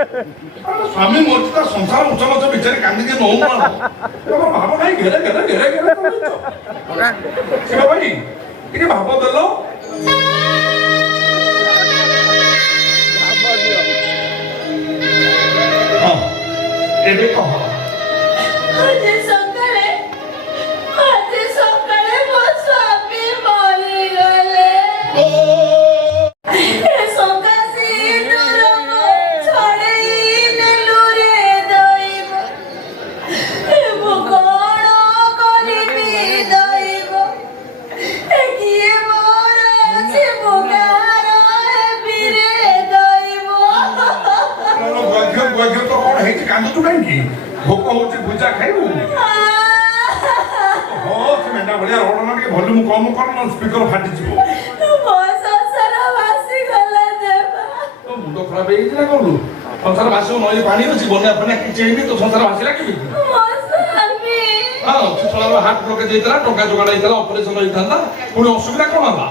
ସ୍ୱାମୀ ମରିଛି ତା ସଂସାର ଉଚ୍ଚ ମଛ ବିଚାରି କାନ୍ଦିକି ନଉ ଭାବ ନାହିଁ ଘେରେ ଘେରେ ଘେରେ ଘେରେ ଶିବ ଭାଇ ଟିକେ ଭାବ ଦେଲ ଏବେ କହ କାନ୍ଦୁଛୁ କାହିଁକି ଭୋକ ହଉଛି ଭୁଜା ଖାଇବୁ ହଁ ସେ ମେଣ୍ଢା ଭଳିଆ ରଡନା ଟିକେ ଭଲ୍ୟୁମ କମ କର ନ ସ୍ପିକର ଫାଟିଯିବ ମୁଣ୍ଡ ଖରାପ ହେଇଯାଇଛି ନା କଲୁ ସଂସାର ଭାସିବ ନଈରେ ପାଣି ଅଛି ବନ୍ୟା ଫନ୍ୟା କିଛି ହେଇନି ତ ସଂସାର ଭାସିଲା କେମିତି ହାର୍ଟ ବ୍ଲକେଜ ହେଇଥିଲା ଟଙ୍କା ଯୋଗାଡ଼ ହେଇଥିଲା ଅପରେସନ ହେଇଥାନ୍ତା ପୁଣି ଅସୁବିଧା କଣ ହେଲା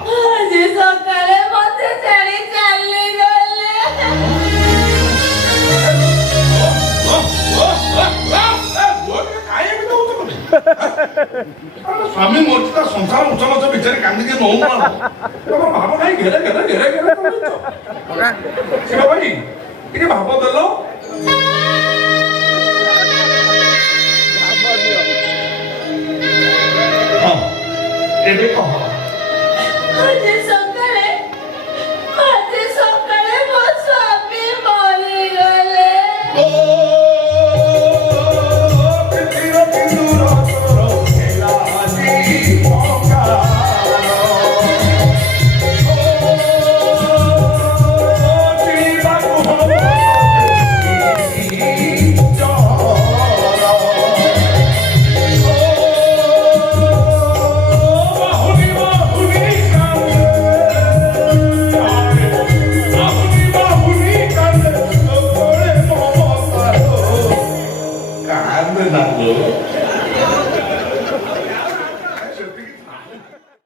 ସ୍ୱାମୀ ମରିଛି ତା ସଂସାର ଉଚ୍ଚ ମଛ ବିଚାରି କାନ୍ଦିକି ନଉ ଭାବ ନାହିଁ ଘେରେ ଘେରେ ଘେରେ ଘେରେ ଶିବ ଭାଇ ଟିକେ ଭାବ ଦେଲ ଏବେ କହ